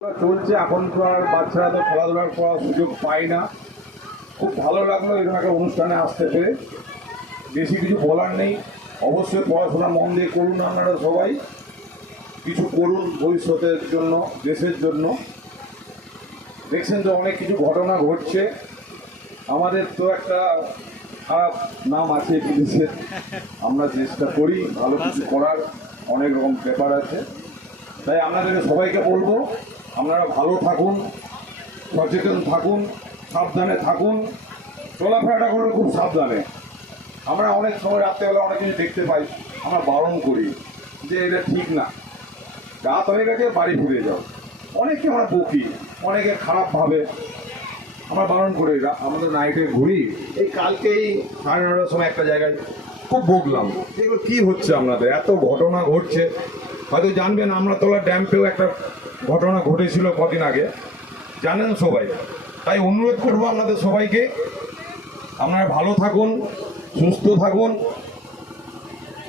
চলছে এখনকার বাচ্চারা তো খেলাধুলার করার সুযোগ পায় না। খুব ভালো লাগলো এরকম একটা অনুষ্ঠানে আসতে পেরে। বেশি কিছু বলার নেই, অবশ্যই পড়াশোনা মন দিয়ে করুন, আপনারা সবাই কিছু করুন ভবিষ্যতের জন্য, দেশের জন্য। দেখছেন তো অনেক কিছু ঘটনা ঘটছে, আমাদের তো একটা খারাপ নাম আছে বিদেশের। আমরা চেষ্টা করি ভালো কিছু করার, অনেক রকম ব্যাপার আছে। তাই আপনাদেরকে সবাইকে বলবো, আপনারা ভালো থাকুন, সচেতন থাকুন, সাবধানে থাকুন, চলাফেরাটা করুন খুব সাবধানে। আমরা অনেক সময় রাত্রেবেলা অনেক কিছু দেখতে পাই, আমরা বারণ করি যে এটা ঠিক না, রাত হয়ে গেছে বাড়ি ফিরে যাও। অনেকে আমরা বকি, অনেকে খারাপভাবে আমরা বারণ করি। আমাদের নাইটে ঘুরি, এই কালকেই 9:30টার সময় একটা জায়গায় খুব বকলাম, এগুলো কী হচ্ছে আপনাদের, এত ঘটনা ঘটছে। হয়তো জানবেন আমড়াতলা ড্যাম্পেও একটা ঘটনা ঘটেছিল কদিন আগে, জানেন সবাই। তাই অনুরোধ করবো আপনাদের সবাইকে, আপনারা ভালো থাকুন, সুস্থ থাকুন,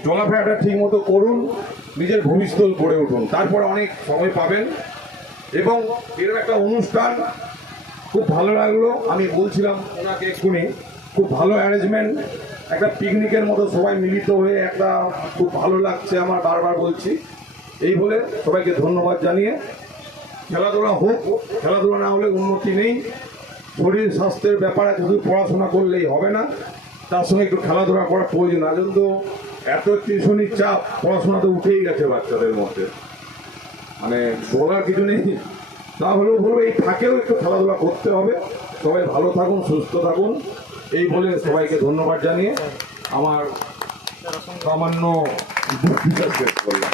চলাফেরাটা ঠিক মতো করুন, নিজের ভবিষ্যৎ গড়ে উঠুন, তারপরে অনেক সময় পাবেন। এবং এরকম একটা অনুষ্ঠান খুব ভালো লাগলো। আমি বলছিলাম ওনাকে এক্ষুনি, খুব ভালো অ্যারেঞ্জমেন্ট, একটা পিকনিকের মতো সবাই মিলিত হয়ে একটা খুব ভালো লাগছে আমার, বারবার বলছি। এই বলে সবাইকে ধন্যবাদ জানিয়ে, খেলাধুলা হোক, খেলাধুলা না হলে উন্নতি নেই। শরীর স্বাস্থ্যের ব্যাপারে শুধু পড়াশোনা করলেই হবে না, তার সঙ্গে একটু খেলাধুলা করার প্রয়োজন আছে। তো এত টিউশনির চাপ পড়াশোনাতে উঠেই গেছে বাচ্চাদের মধ্যে, মানে বলার কিছু নেই। তাহলেও বলবো এই ফাঁকেও একটু খেলাধুলা করতে হবে। সবাই ভালো থাকুন, সুস্থ থাকুন, এই বলে সবাইকে ধন্যবাদ জানিয়ে আমার সামান্য বক্তৃতা শেষ করলাম।